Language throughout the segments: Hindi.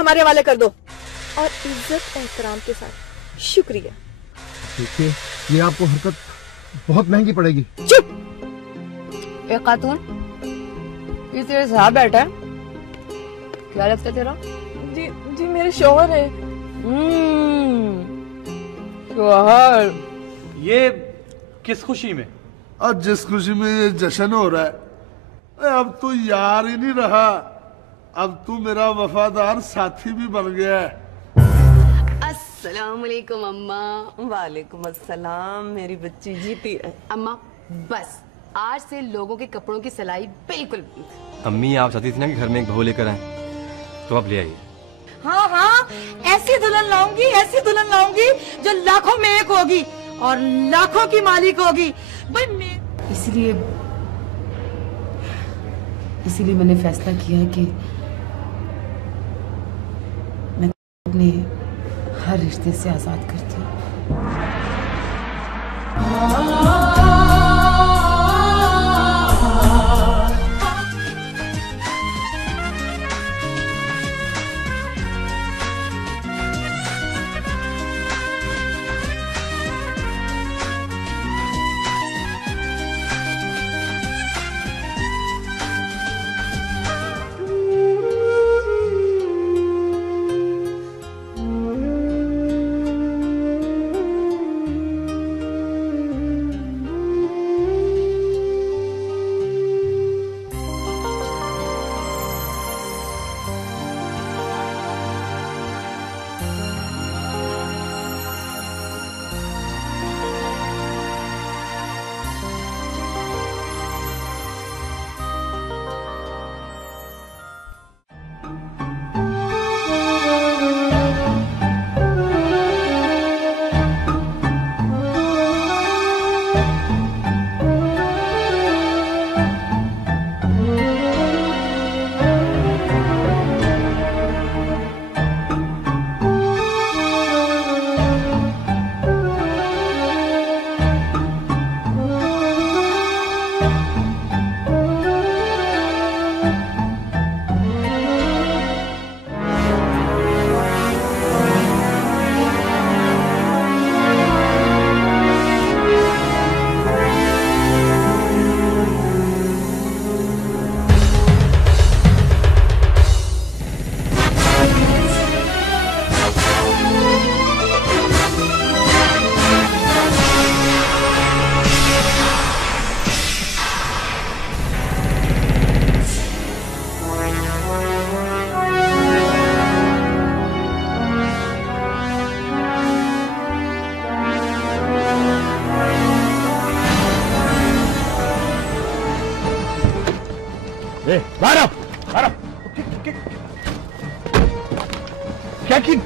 हमारे हवाले कर दो और इज्जत एहतराम के साथ। शुक्रिया। देखिए, ये आपको हरकत बहुत महंगी पड़ेगी। चुप। एक खातून, ये तेरे साथ बैठा है, क्या लगता है तेरा? जी जी मेरे शौहर है। शौहर। ये किस खुशी में? और जिस खुशी में ये जश्न हो रहा है, अब तू यार ही नहीं रहा, अब तू मेरा वफादार साथी भी बन गया है। अस्सलाम वालेकुम अम्मा। वालेकुम अस्सलाम मेरी बच्ची, जीती रहे। अम्मा बस आज से लोगों के कपड़ों की सिलाई बिल्कुल। अम्मी आप चाहती थी ना कि घर में एक बहू लेकर आए, तो आप ले आइए। हाँ हाँ, ऐसी दुल्हन लाऊंगी, ऐसी दुल्हन लाऊंगी जो लाखों में एक होगी और लाखों की मालिक होगी। इसीलिए मैंने फैसला किया है कि मैं अपने हर रिश्ते से आजाद करती हूँ।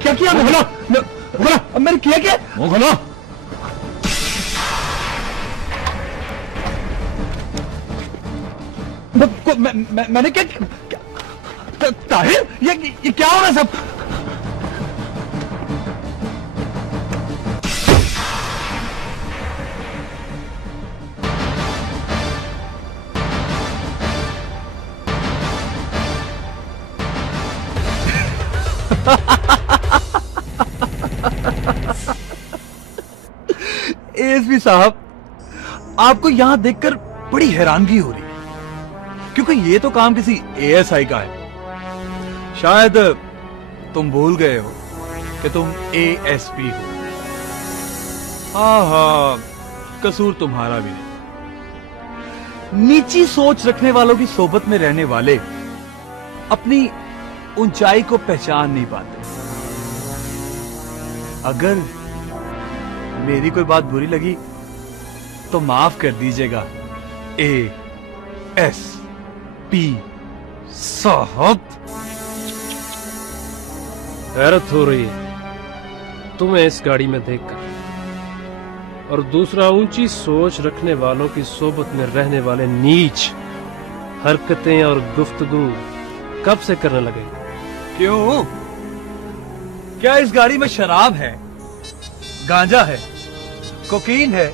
क्या किया मोहना? अब मैंने किया क्या? मोहना मैंने क्या? ताहिर, ये क्या हो रहा है सब? एएसपी साहब, आपको यहां देखकर बड़ी हैरानगी हो रही है, क्योंकि ये तो काम किसी एएसआई का है। शायद तुम भूल गए हो कि तुम एएसपी हो। हाँ, कसूर तुम्हारा भी नहीं। नीची सोच रखने वालों की सोबत में रहने वाले अपनी ऊंचाई को पहचान नहीं पाते। अगर मेरी कोई बात बुरी लगी तो माफ कर दीजिएगा एएसपी साहब। हैरत हो रही है तुम्हें इस गाड़ी में देखकर, और दूसरा ऊंची सोच रखने वालों की सोबत में रहने वाले नीच हरकतें और गुफ्तगू कब से करने लगे? क्यों? क्या इस गाड़ी में शराब है, गांजा है, कोकीन है,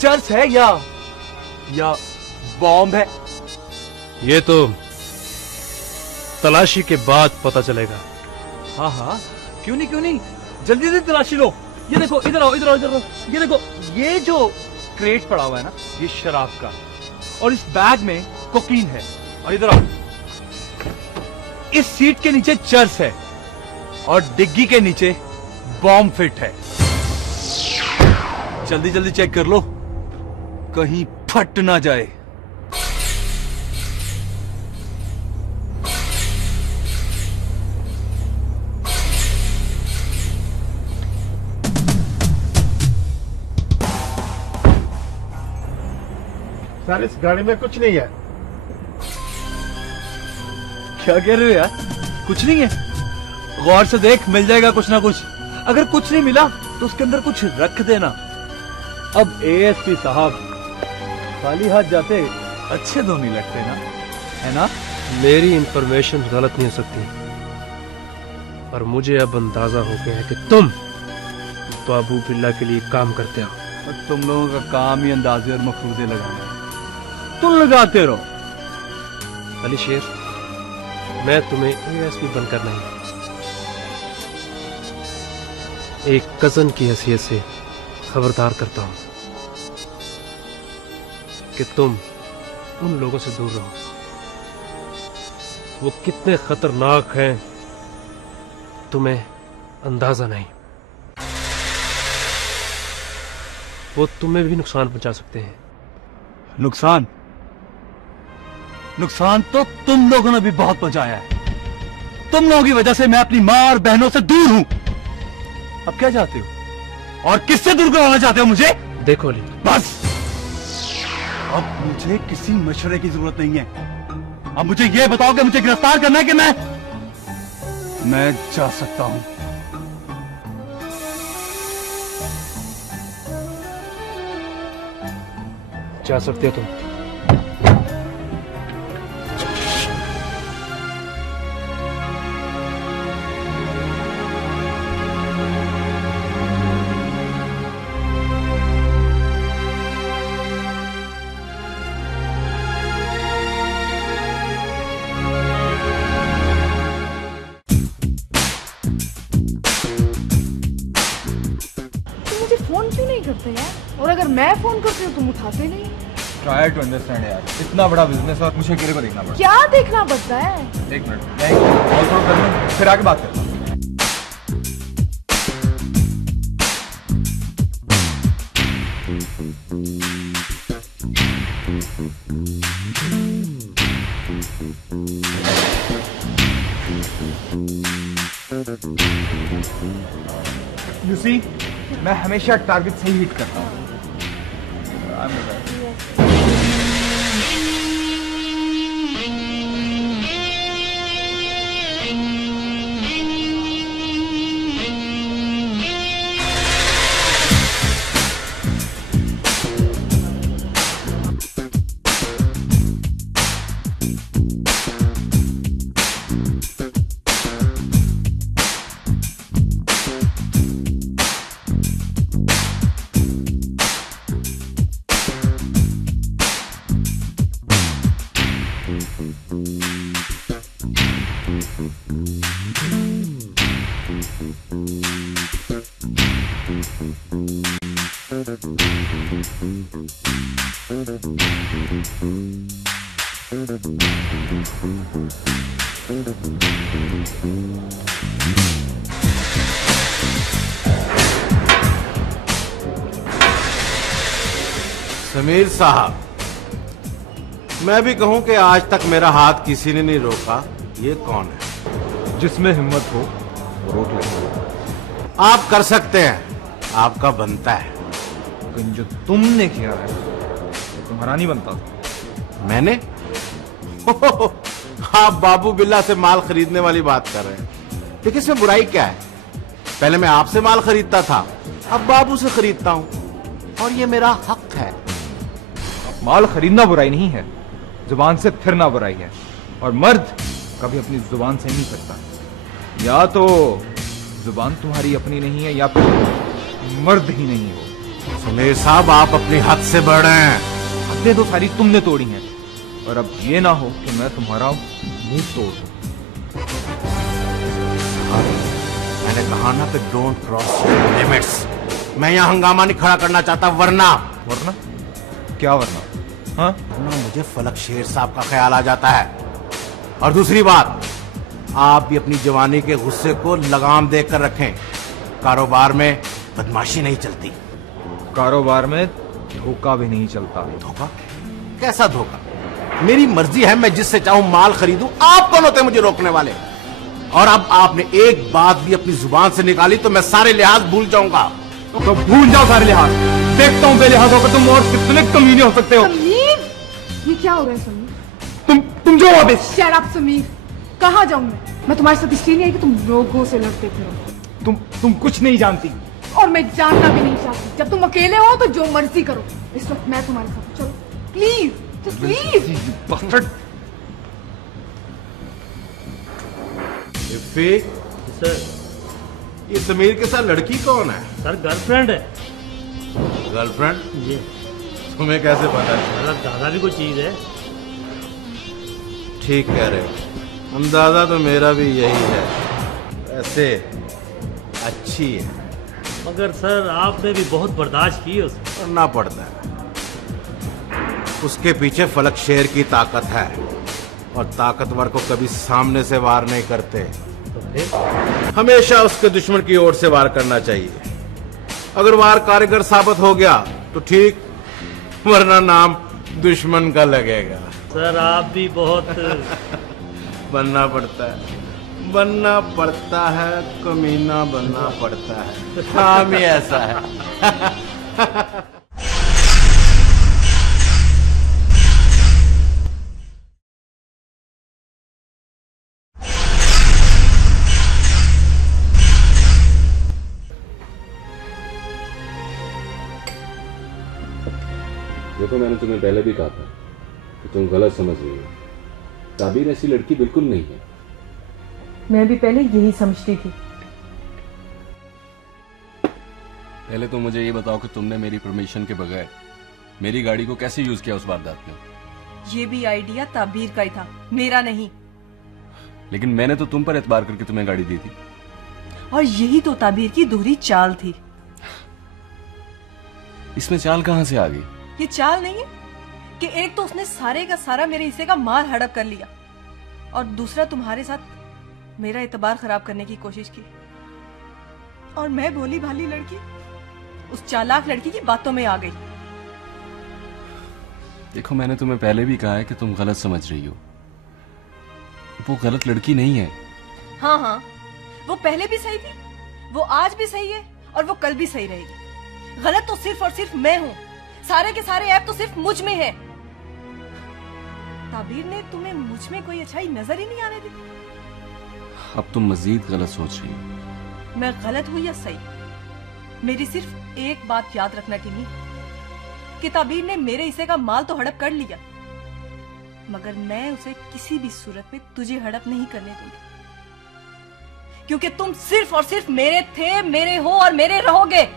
चर्च है या बॉम्ब है? ये तो तलाशी के बाद पता चलेगा। हाँ हाँ, क्यों नहीं, जल्दी से तलाशी लो। ये देखो, इधर आओ, ये देखो, ये जो क्रेट पड़ा हुआ है ना, ये शराब का, और इस बैग में कोकीन है। और इधर आओ, इस सीट के नीचे चर्स है और डिग्गी के नीचे बॉम्ब फिट है। जल्दी चेक कर लो, कहीं फट ना जाए। सर इस गाड़ी में कुछ नहीं है। क्या कह रहे हो यार? कुछ नहीं है? गौर से देख, मिल जाएगा कुछ ना कुछ। अगर कुछ नहीं मिला तो उसके अंदर कुछ रख देना। अब एएसपी साहब खाली हाथ जाते अच्छे तो नहीं लगते ना, है ना? मेरी इंफॉर्मेशन गलत नहीं हो सकती, पर मुझे अब अंदाजा हो गया है कि तुम बाबू बिल्ला के लिए काम करते हो। और तुम लोगों का काम ही अंदाजे और मफरूदे लगाना है। तुम लगाते रहो। अली शेर, मैं तुम्हें एएसपी बनकर नहीं, एक कजन की हैसियत से खबरदार करता हूं कि तुम उन लोगों से दूर रहो। वो कितने खतरनाक हैं तुम्हें अंदाजा नहीं। वो तुम्हें भी नुकसान पहुंचा सकते हैं। नुकसान तो तुम लोगों ने भी बहुत पहुंचाया है। तुम लोगों की वजह से मैं अपनी मां और बहनों से दूर हूं। अब क्या चाहते हो और किससे दूर करवाना चाहते हो मुझे? देखो अली, बस अब मुझे किसी मशवरे की जरूरत नहीं है। अब मुझे यह बताओ कि मुझे गिरफ्तार करना है कि मैं जा सकता हूं। जा सकते हो तुम। मुझे फोन क्यों नहीं करते यार? और अगर मैं फोन करती हूँ तुम उठाते नहीं। ट्राई टू अंडरस्टैंड यार, इतना बड़ा बिजनेस और मुझे अकेले को देखना पड़ता क्या देखना पड़ता है? है। एक मिनट, मैं कॉल कर लूं, फिर आके बात करता हूं। You see, मैं हमेशा टारगेट से ही हिट करता हूँ। समीर साहब, मैं भी कहूं कि आज तक मेरा हाथ किसी ने नहीं रोका। ये कौन है? जिसमें हिम्मत हो वो रोक ले। आप कर सकते हैं, आपका बनता है। लेकिन जो तुमने किया है वो तुम्हारा नहीं बनता। मैंने? आप बाबू बिल्ला से माल खरीदने वाली बात कर रहे हैं, लेकिन इसमें बुराई क्या है? पहले मैं आपसे माल खरीदता था, अब बाबू से खरीदता हूं, और ये मेरा हक है। माल खरीदना बुराई नहीं है, जुबान से फिरना बुराई है। और मर्द कभी अपनी जुबान से नहीं फिरता। या तो जुबान तुम्हारी अपनी नहीं है या फिर मर्द ही नहीं हो। समीर साहब, आप अपनी हद से बढ़ रहे हैं। हदें तो सारी तुमने तोड़ी हैं, और अब ये ना हो कि मैं तुम्हारा मुंह तोड़ दूं। मैंने कहा ना कि डोंट क्रॉस लिमिट्स। मैं यहाँ हंगामा नहीं खड़ा करना चाहता, वरना वरना क्या वरना? हाँ, वरना मुझे फलक शेर साहब का ख्याल आ जाता है। और दूसरी बात, आप भी अपनी जवानी के गुस्से को लगाम देकर रखें। कारोबार में बदमाशी नहीं चलती। कारोबार में धोखा भी नहीं चलता। धोखा? कैसा धोखा? मेरी मर्जी है, मैं जिससे चाहूं माल खरीदूं। आप कौन होते मुझे रोकने वाले? और अब आपने एक बात भी अपनी जुबान से निकाली तो मैं सारे लिहाज भूल जाऊंगा। तो भूल जाओ सारे लिहाज। देखता हूं बेलिहाज होकर तुम और कितने कमीने हो सकते हो। समीर, ये क्या हो रहा है समीर? तुम जो वापस। शट अप समीर, कहाँ जाऊं मैं तुम्हारे साथ इसलिए नहीं आई कि तुम लोगों से लड़ते फिरो। तुम कुछ नहीं जानती। और मैं जानना भी नहीं चाहती। जब तुम अकेले हो तो जो मर्जी करो। इस वक्त मैं तुम्हारे साथ, चलो प्लीज, जस्ट प्लीज। सर, ये समीर के साथ लड़की कौन है? सर गर्लफ्रेंड है। गर्लफ्रेंड? ये तुम्हें कैसे पता है? मतलब दादा भी कोई चीज है। ठीक कह रहे हो, अंदाजा तो मेरा भी यही है। ऐसे अच्छी है, मगर सर आपने भी बहुत बर्दाश्त की है उसे। करना पड़ता है। उसके पीछे फलक शेर की ताकत है, और ताकतवर को कभी सामने से वार नहीं करते। तो फिर हमेशा उसके दुश्मन की ओर से वार करना चाहिए। अगर वार कारीगर साबित हो गया तो ठीक, वरना नाम दुश्मन का लगेगा। सर आप भी बहुत बनना पड़ता है, बनना पड़ता है, कमीना बनना पड़ता है। काम ही ऐसा है। देखो, मैंने तुम्हें पहले भी कहा था कि तुम गलत समझ रही हो। ताबीर ऐसी लड़की बिल्कुल नहीं है। मैं भी पहले यही समझती थी। पहले तो मुझे ये बताओ कि तुमने मेरी परमिशन के बगैर मेरी गाड़ी को कैसे यूज किया उस वारदात में? ये भी आइडिया ताबीर का ही था, मेरा नहीं। लेकिन मैंने तो तुम पर एतबार करके तुम्हें गाड़ी दी थी। और यही तो ताबीर की दोहरी चाल थी। इसमें चाल कहां से आ गई? ये चाल नहीं है कि एक तो उसने सारे का सारा मेरे हिस्से का माल हड़प कर लिया, और दूसरा तुम्हारे साथ मेरा एतबार खराब करने की कोशिश की। और मैं भोली भाली लड़की उस चालाक लड़की की बातों में आ गई। देखो, मैंने तुम्हें पहले भी कहा है कि तुम गलत समझ रही हो। वो गलत लड़की नहीं है। हाँ हाँ, वो पहले भी सही थी, वो आज भी सही है, और वो कल भी सही रहेगी। गलत तो सिर्फ और सिर्फ मैं हूँ। सारे के सारे ऐप तो सिर्फ मुझ में है। ताबीर ने तुम्हें मुझ में कोई अच्छाई नजर ही नहीं आने दी। अब तुम मजीद गलत सोच रही हो। मैं गलत हुई या सही, मेरी सिर्फ एक बात याद रखना टिनी, कि ताबीर ने मेरे हिस्से का माल तो हड़प कर लिया, मगर मैं उसे किसी भी सूरत में तुझे हड़प नहीं करने दूंगी, क्योंकि तुम सिर्फ और सिर्फ मेरे थे, मेरे हो और मेरे रहोगे।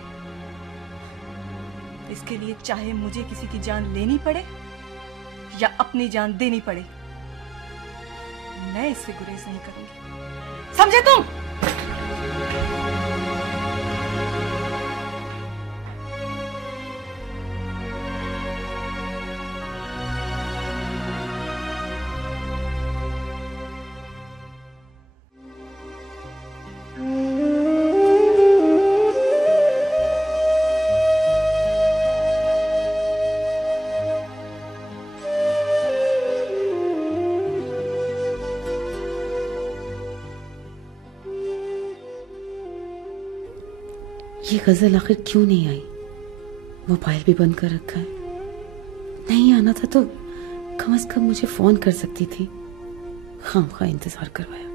इसके लिए चाहे मुझे किसी की जान लेनी पड़े या अपनी जान देनी पड़े, मैं इससे गुरेज नहीं करूंगी। समझे तुम? ये गजल आखिर क्यों नहीं आई? मोबाइल भी बंद कर रखा है। नहीं आना था तो कम से कम मुझे फोन कर सकती थी। खामखा इंतजार करवाया।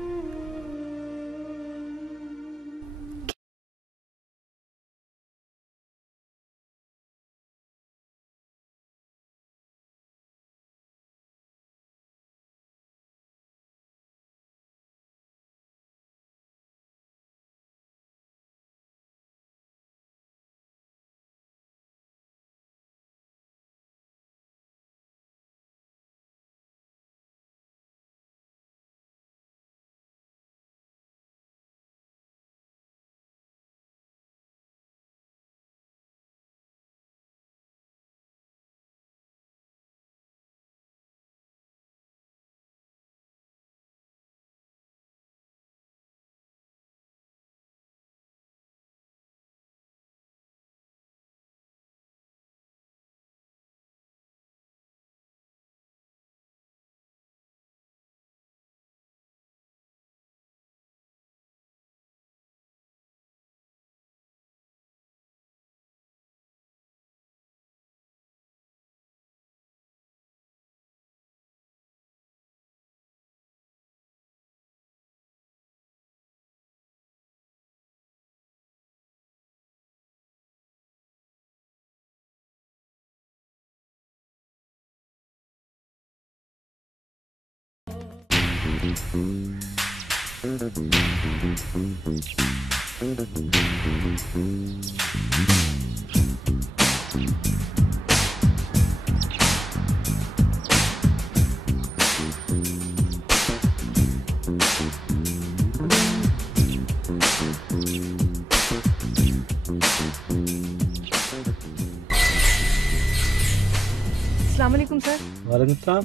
अस्सलाम वालेकुम सर। वालेकुम सलाम।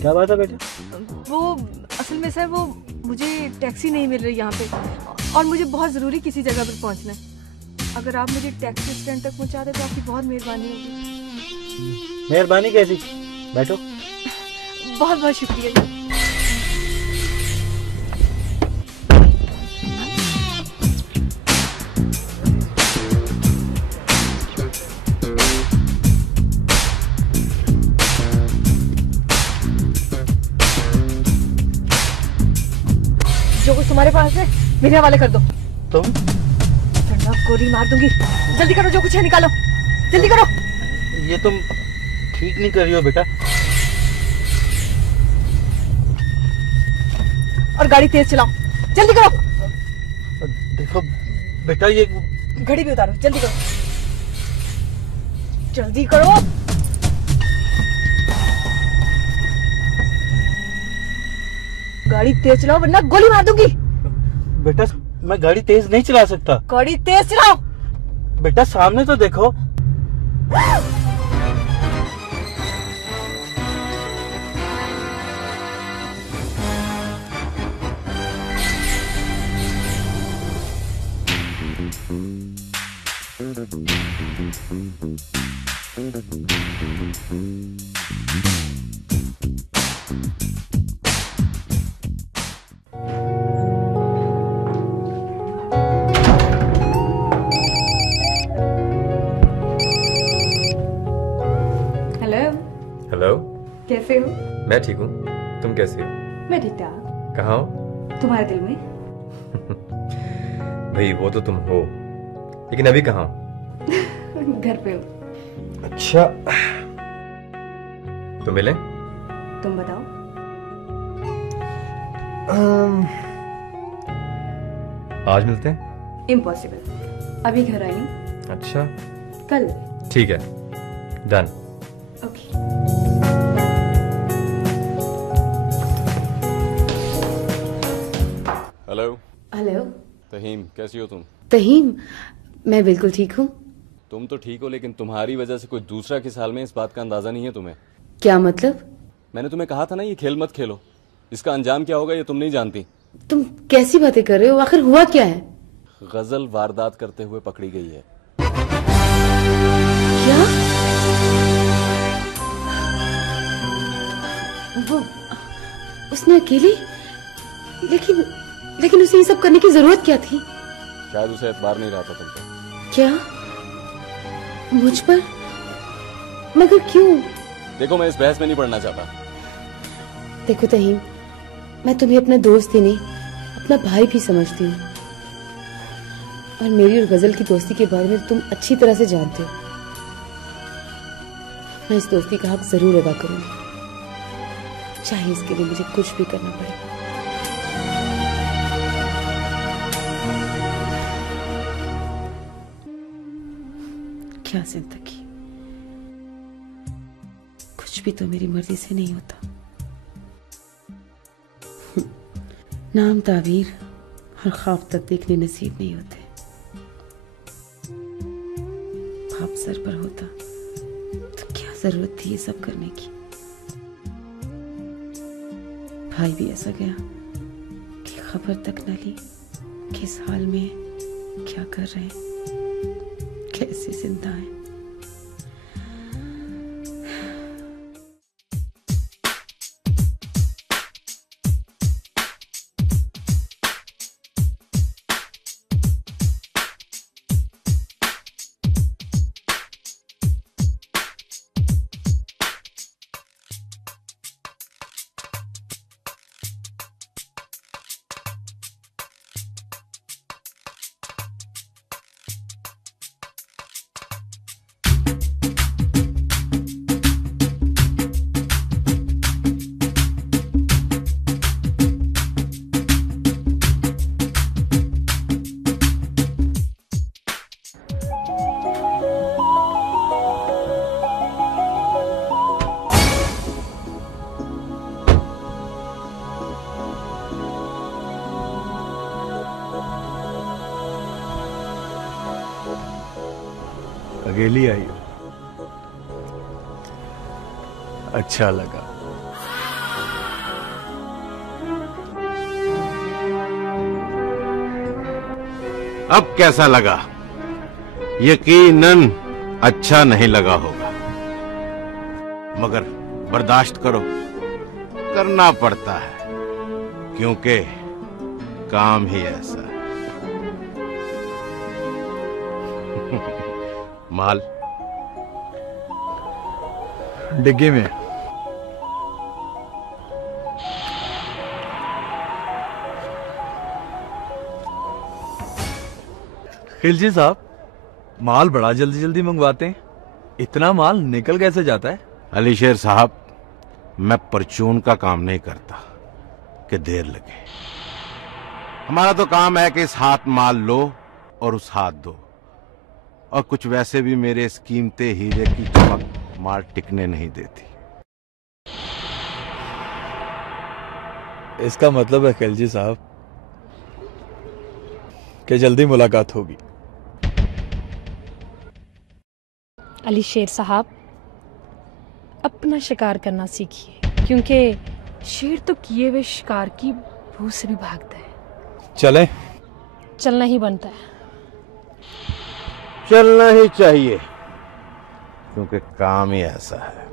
क्या बात है बेटा? वो असल में सर वो मुझे टैक्सी नहीं मिल रही यहाँ पे और मुझे बहुत ज़रूरी किसी जगह पर पहुँचना है। अगर आप मुझे टैक्सी स्टैंड तक पहुँचा दें तो आपकी बहुत मेहरबानी होगी। मेहरबानी कैसी? बैठो। बहुत बहुत शुक्रिया। जो कुछ तुम्हारे पास है मेरे हवाले कर दो। तुम? वरना गोली मार दूंगी। जल्दी करो, जो कुछ है निकालो, जल्दी करो। ये तुम ठीक नहीं कर रही हो बेटा। और गाड़ी तेज चलाओ, जल्दी करो। देखो बेटा, ये घड़ी भी उतारो, जल्दी करो, जल्दी करो। गाड़ी तेज चलाओ वरना गोली मार दूंगी। बेटा मैं गाड़ी तेज नहीं चला सकता। गाड़ी तेज चलाओ। बेटा सामने तो देखो। हेलो, कैसे हो? मैं ठीक हूँ। तुम कैसी हो? मैं ठीक ठाक। कहाँ हो? तुम्हारे दिल में। भाई वो तो तुम हो, लेकिन अभी कहाँ हो? घर पे हो। अच्छा, तो मिले? तुम बताओ। आज मिलते हैं? इम्पॉसिबल, अभी घर आई नहीं। अच्छा, कल। ठीक है, डन। ओके। हेलो। हेलो तहीम, कैसी हो तुम? तहीम, मैं बिल्कुल ठीक हूँ। तुम तो ठीक हो, लेकिन तुम्हारी वजह से कोई दूसरा किस हाल में, इस बात का अंदाजा नहीं है तुम्हें। क्या मतलब? मैंने तुम्हें कहा था ना, ये खेल मत खेलो। इसका अंजाम क्या होगा ये तुम नहीं जानती। तुम कैसी बातें कर रहे हो? आखिर हुआ क्या है? गजल वारदात करते हुए पकड़ी गई है। क्या? वो उसने अकेले? लेकिन उसे ये सब करने की जरूरत क्या थी? शायद उसे एतबार नहीं रहा था तुम पर। क्या? मुझ पर? मगर क्यों? देखो, मैं इस बहस में नहीं पड़ना चाहता। देखो तहीम, मैं तुम्हें अपना दोस्त ही नहीं, अपना भाई भी समझती हूँ। और मेरी और गजल की दोस्ती के बारे में तुम अच्छी तरह से जानते हो। मैं इस दोस्ती का हक जरूर अदा करूंगी, चाहे इसके लिए मुझे कुछ भी करना पड़े। क्या जिंदगी, कुछ भी तो मेरी मर्जी से नहीं होता। नाम ताबीर और ख्वाब तक देखने नसीब नहीं होते। बाप सर पर होता तो क्या जरूरत थी ये सब करने की। भाई भी ऐसा गया कि खबर तक न ली, किस हाल में क्या कर रहे हैं, कैसे जिंदा है। अकेली आई हो, अच्छा लगा। अब कैसा लगा? यकीनन अच्छा नहीं लगा होगा, मगर बर्दाश्त करो, करना पड़ता है, क्योंकि काम ही ऐसा है। माल डिग्गी में। खिलजी साहब, माल बड़ा जल्दी जल्दी मंगवाते हैं, इतना माल निकल कैसे जाता है? अलीशेर साहब, मैं परचून का काम नहीं करता कि देर लगे। हमारा तो काम है कि इस हाथ माल लो और उस हाथ दो, और कुछ वैसे भी मेरे इस कीमती हीरे की चमक माल टिकने नहीं देती। इसका मतलब है खिलजी साहब कि जल्दी मुलाकात होगी। अली शेर साहब, अपना शिकार करना सीखिए, क्योंकि शेर तो किए हुए शिकार की भूख से भी भागता है। चलें? चलना ही बनता है। चलना ही चाहिए, क्योंकि काम ही ऐसा है।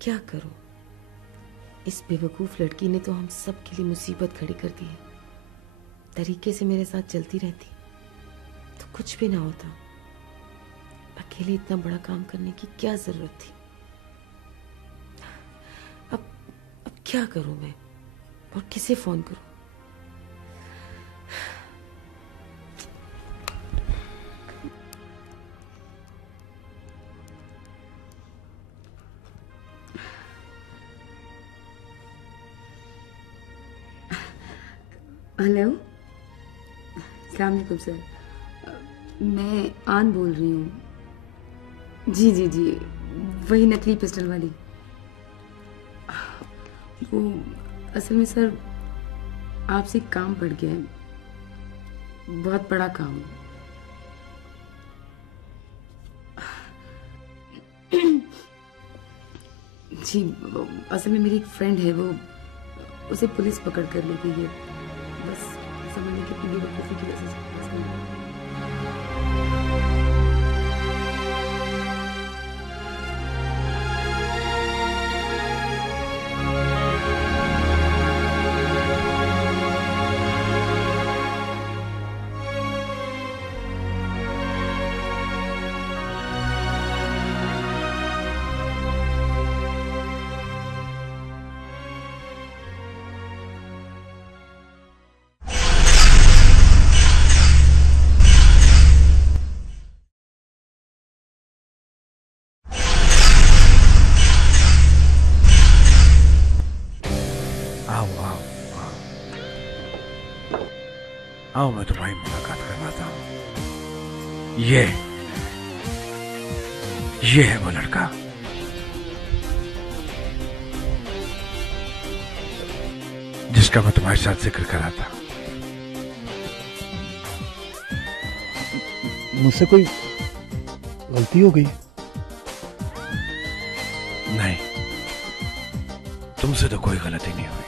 क्या करूं? इस बेवकूफ लड़की ने तो हम सब के लिए मुसीबत खड़ी कर दी है। तरीके से मेरे साथ चलती रहती तो कुछ भी ना होता। अकेले इतना बड़ा काम करने की क्या जरूरत थी? अब क्या करूं मैं, और किसे फोन करूं? हेलो, अस्सलाम वालेकुम सर, मैं आन बोल रही हूँ। जी जी जी, वही नकली पिस्टल वाली। वो असल में सर आपसे काम पड़ गया है, बहुत बड़ा काम। जी, असल में मेरी एक फ्रेंड है, वो उसे पुलिस पकड़ कर ले गई है। बस समझने की अपनी बेवकूफी की वजह से बस नहीं। आओ मैं तुम्हारी मुलाकात करवाता हूं। ये है वो लड़का। जिसका मैं तुम्हारे साथ जिक्र करा था। मुझसे कोई गलती हो गई? नहीं, तुमसे तो कोई गलती नहीं हुई।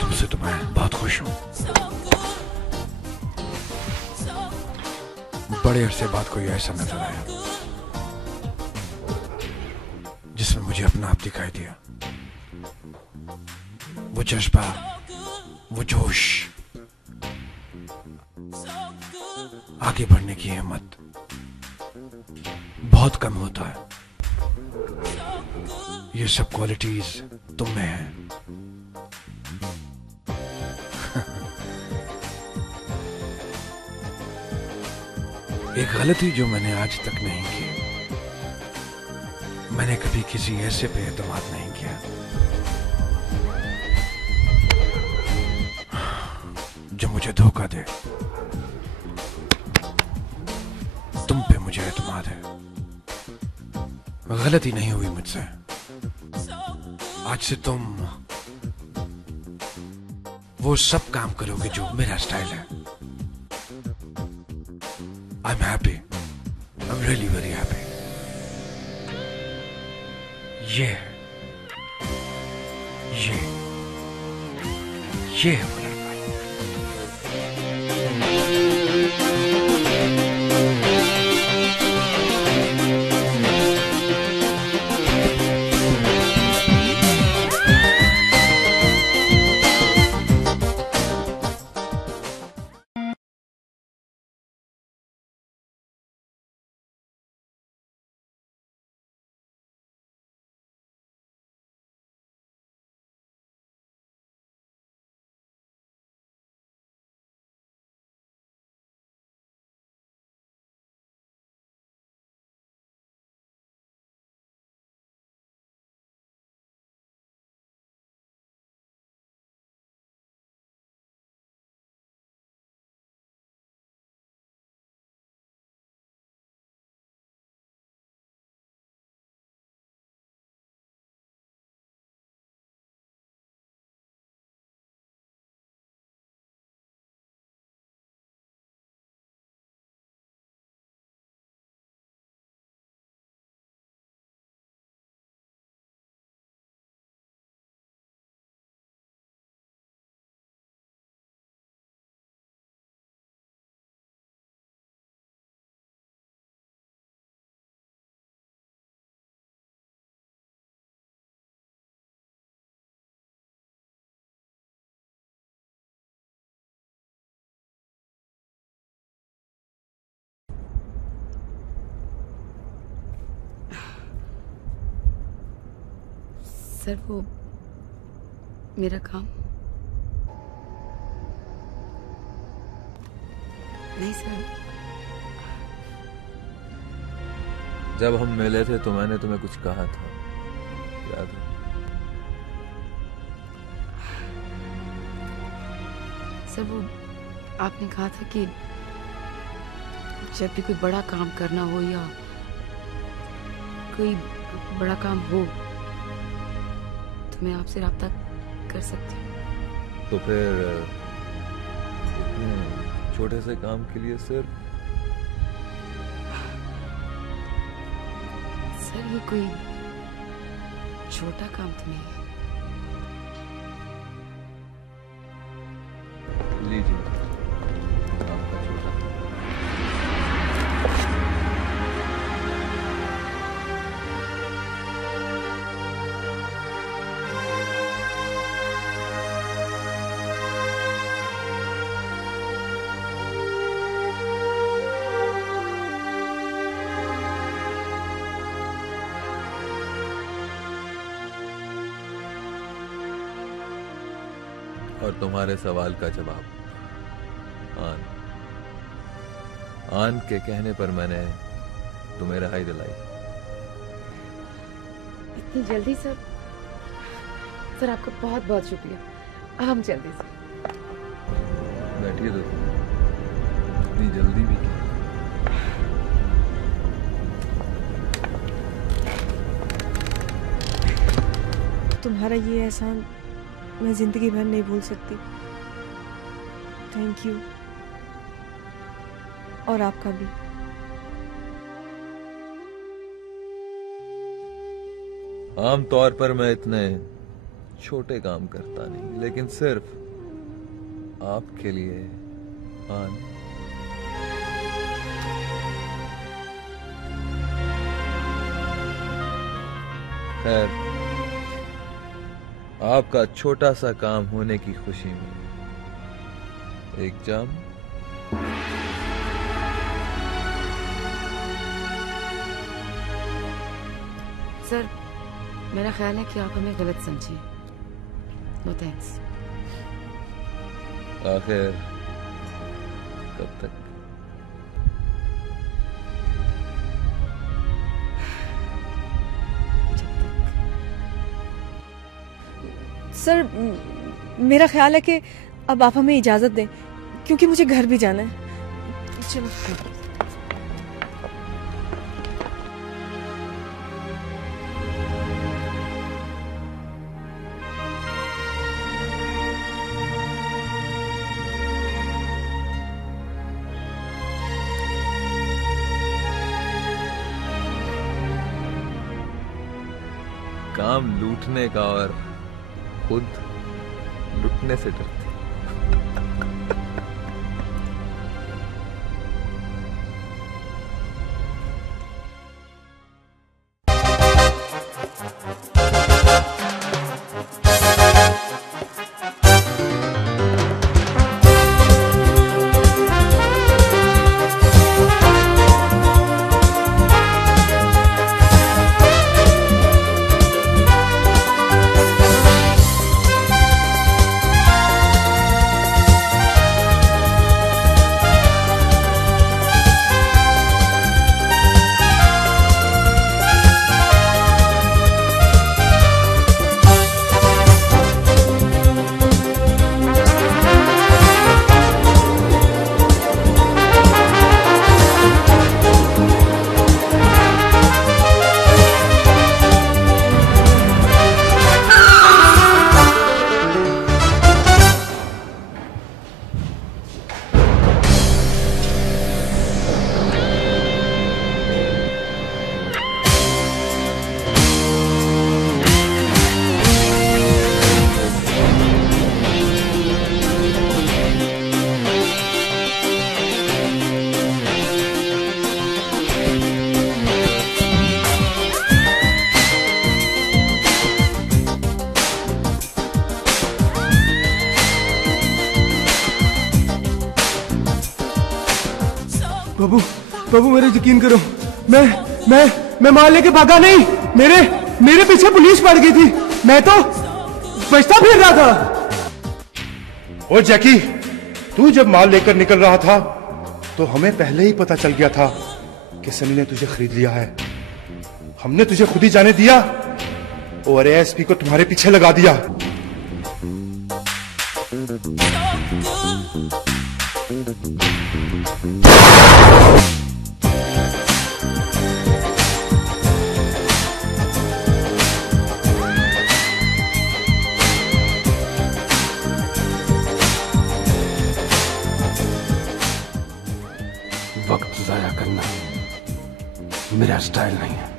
तुमसे तो मैं बहुत खुश हूं। बड़े अरसे बाद कोई ऐसा नजर आया जिसमें मुझे अपना आप दिखाई दिया। वो जज्बा, वो जोश, आगे बढ़ने की हिम्मत बहुत कम होता है। ये सब क्वालिटीज तुम में है। एक गलती जो मैंने आज तक नहीं की, मैंने कभी किसी ऐसे पे एतमाद नहीं किया जो मुझे धोखा दे। तुम पे मुझे एतमाद है। गलती नहीं हुई मुझसे। आज से तुम वो सब काम करोगे जो मेरा स्टाइल है। I am happy. I am really very happy. ये है वो लड़का। सर वो मेरा काम नहीं सर। जब हम मिले थे तो मैंने तुम्हें कुछ कहा था, याद है? सर वो आपने कहा था कि जब भी कोई बड़ा काम करना हो या कोई बड़ा काम हो तो मैं आपसे राब्ता कर सकती हूँ। तो फिर इतने छोटे से काम के लिए सर ये कोई छोटा काम तो नहीं है। लीजिए आपका छोटा। और तुम्हारे सवाल का जवाब आन के कहने पर मैंने तुम्हें रिहाई दिलाई। इतनी जल्दी सर? सर आपका बहुत बहुत शुक्रिया। हम जल्दी से बैठिए तो इतनी जल्दी भी क्या? तुम्हारा ये एहसान मैं जिंदगी भर नहीं भूल सकती। Thank you. और आपका भी। आम तौर पर मैं इतने छोटे काम करता नहीं, लेकिन सिर्फ आपके लिए आन। खैर, आपका छोटा सा काम होने की खुशी में एक जाम। सर, मेरा ख्याल है कि आप हमें गलत समझे। No thanks. आखिर कब तक? सर, मेरा ख्याल है कि अब आप हमें इजाजत दें, क्योंकि मुझे घर भी जाना है। चलो। काम लूटने का और खुद लुटने से डरते। बाबू, बाबू मेरे यकीन करो, मैं माल लेके भागा नहीं। मेरे पीछे पुलिस पड़ गई थी। मैं तो बचता फिर रहा था। ओ जैकी, तू जब माल लेकर निकल रहा था तो हमें पहले ही पता चल गया था कि सनी ने तुझे खरीद लिया है। हमने तुझे खुद ही जाने दिया और एएसपी को तुम्हारे पीछे लगा दिया। वक्त जाया करना मेरा स्टाइल नहीं है।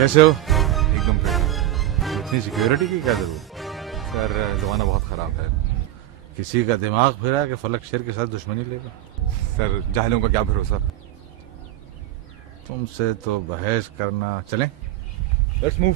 कैसे हो? एकदम फिट। इतनी सिक्योरिटी की क्या जरूरत? सर जमाना बहुत खराब है, किसी का दिमाग फिरा कि फलक शेर के साथ दुश्मनी लेगा। सर जाहिलों का क्या भरोसा। तुमसे तो बहस करना। चलें? Let's move.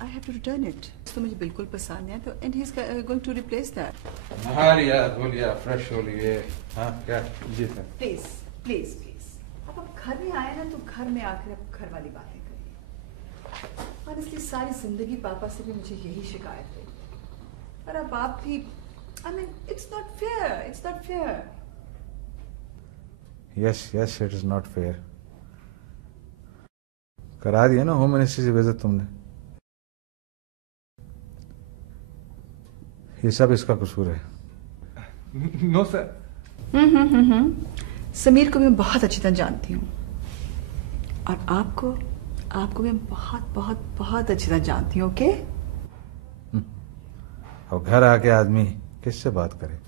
I have to return it. तो मुझे बिल्कुल पसंद नहीं है तो and he's going to replace that. हाँ लिया, धो लिया, फ्रेश हो लिए। हाँ क्या? जी सर। Please, please, please. अब घर में आए ना तो घर में आकर अब घर वाली बातें करिए। और इसलिए सारी जिंदगी पापा से भी मुझे यही शिकायत है। और अब आप भी, I mean, it's not fair. It's not fair. Yes, yes, it is not fair. करा दिया ना होम मिनिस्ट्री से बेइज्जत तुमने। ये सब इसका कसूर है। No sir. समीर को भी मैं बहुत अच्छी तरह जानती हूँ और आपको भी मैं बहुत बहुत बहुत अच्छी तरह जानती हूँ। ओके? अब घर आके आदमी किससे बात करे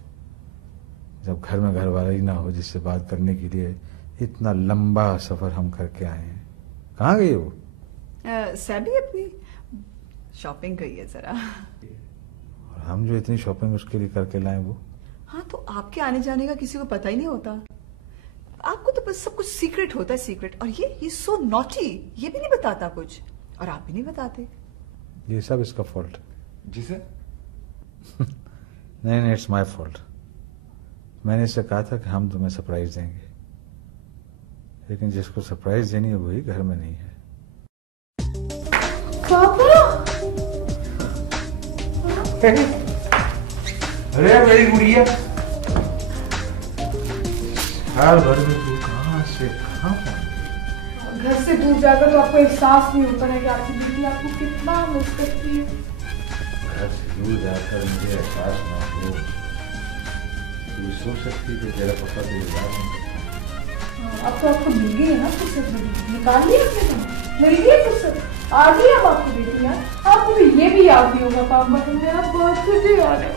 जब घर में घर वाला ही ना हो जिससे बात करने के लिए इतना लंबा सफर हम करके आए हैं। कहाँ गई वो? सैबी अपनी शॉपिंग गई है जरा। और हम जो इतनी शॉपिंग उसके लिए करके लाए वो। हाँ तो आपके आने जाने का किसी को पता ही नहीं होता। आपको तो बस सब कुछ सीक्रेट होता है, सीक्रेट। और ये सो नॉटी, ये भी नहीं बताता कुछ और आप भी नहीं बताते। ये सब इसका फॉल्ट। जी सर। नहीं, इट्स माय फॉल्ट। मैंने इससे कहा था कि हम तुम्हें सरप्राइज देंगे, लेकिन जिसको सरप्राइज देनी है वही घर में नहीं है। पापा! अरे मेरी गुड़िया, साल भर में तू कहाँ से कहाँ पहुंच गई? घर से दूर जाकर तो आपको एहसास नहीं होता है कि आपकी बेटी आपको कितना मिस करती है। घर से दूर जाकर मुझे एहसास ना हो, तू सोच सकती है कि तेरा पापा तुझे याद नहीं करता। अब तो आपको मिल गई है ना फुर्सत, निकाल लिया आपने तो, मिल गई फुर्सत, आ गई अब आपकी बेटी यार। आपको भी ये भी याद नहीं होगा पापा, मेरा बर्थडे याद है।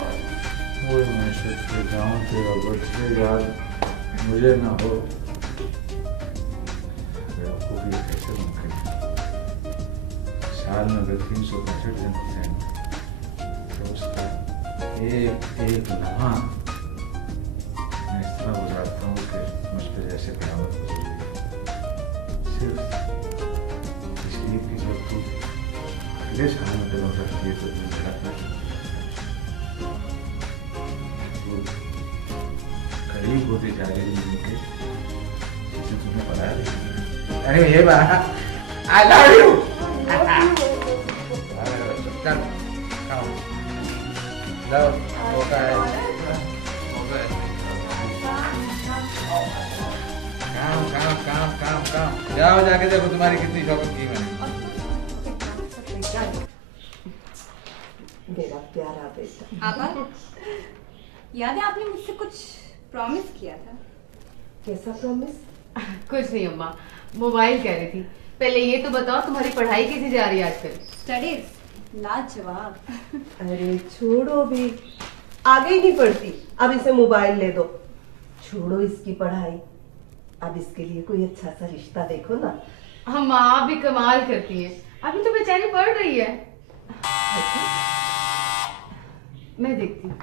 वो मैं सोचते जाऊँ तेरा बर्थडे याद मुझे ना हो, आपको भी कैसे मुमकिन है? साल में अगर 365 दिन होते हैं तो उसका एक लम्हा मैं इस तरह गुजारता हूँ कि मुझ पर जैसे क़यामत गुजरी है। सिर्फ इसलिए कि जब तू अगले साल में कदम रखती है तो तुम मेरा करीब होती जा रही है उनके, जिसे तुम्हें पता है। अरे ये बात I love you। चल खाओ, लो होता है, काम जाओ, जाके देखो तुम्हारी कितनी शॉपिंग की मैंने। मेरा प्यारा बेटा। पापा, याद है आपने मुझसे कुछ प्रॉमिस किया था? कैसा प्रॉमिस? कुछ नहीं अम्मा, मोबाइल कह रही थी। पहले ये तो बताओ तुम्हारी पढ़ाई कैसी जा रही है आजकल? स्टडीज लाजवाब। अरे छोड़ो भी, आगे ही नहीं पढ़ती, अब इसे मोबाइल ले दो। छोड़ो इसकी पढ़ाई, अब इसके लिए कोई अच्छा सा रिश्ता देखो ना। हम माँ भी कमाल करती है, अभी तो बेचारी पढ़ रही है। मैं देखती हूँ।